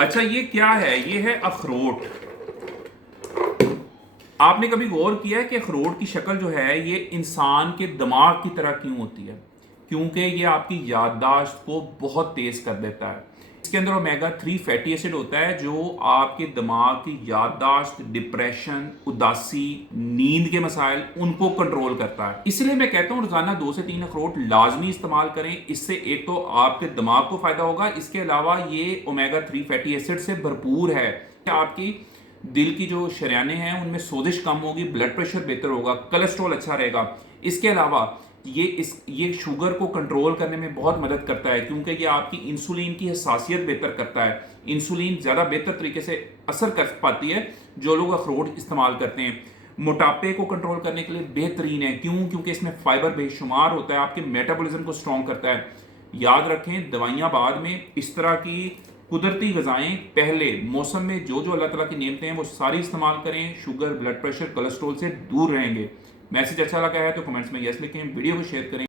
اچھا یہ کیا ہے؟ یہ ہے اخروٹ۔ آپ نے کبھی غور کیا ہے کہ اخروٹ کی شکل جو ہے یہ انسان کے دماغ کی طرح کیوں ہوتی ہے؟ کیونکہ یہ آپ کی یادداشت کو بہت تیز کر دیتا ہے۔ اس کے اندر اومیگا 3 فیٹی ایسڈ ہوتا ہے جو آپ کے دماغ کی یادداشت، ڈپریشن، اداسی، نیند کے مسائل ان کو کنٹرول کرتا ہے۔ اس لیے میں کہتا ہوں روزانہ 2 سے 3 اخروٹ لازمی استعمال کریں۔ اس سے ایک تو آپ کے دماغ کو فائدہ ہوگا، اس کے علاوہ یہ اومیگا 3 فیٹی ایسڈ سے بھرپور ہے۔ آپ کی دل کی جو شریانیں ہیں ان میں سوزش کم ہوگی، بلڈ پریشر بہتر ہوگا، کولیسٹرول اچھا رہے گا۔ اس کے علاوہ یہ شوگر کو کنٹرول کرنے میں بہت مدد کرتا ہے، کیونکہ یہ آپ کی انسولین کی حساسیت بہتر کرتا ہے۔ انسولین زیادہ بہتر طریقے سے اثر کر پاتی ہے جو لوگ اخروٹ استعمال کرتے ہیں۔ موٹاپے کو کنٹرول کرنے کے لیے بہترین ہے، کیونکہ اس میں فائبر بے شمار ہوتا ہے، آپ کے میٹابولزم کو سٹرونگ کرتا ہے۔ یاد رکھیں دوائیاں بعد میں، اس طرح کی قدرتی غذائیں پہلے۔ موسم میں جو اللہ تعالیٰ کی نعمتیں ہیں وہ ساری استعمال کریں، شوگر، بلڈ پریشر، کولیسٹرول سے دور رہیں گے۔ میسج اچھا لگا ہے تو کمنٹس میں یس لکھیں، ویڈیو کو شیئر کریں۔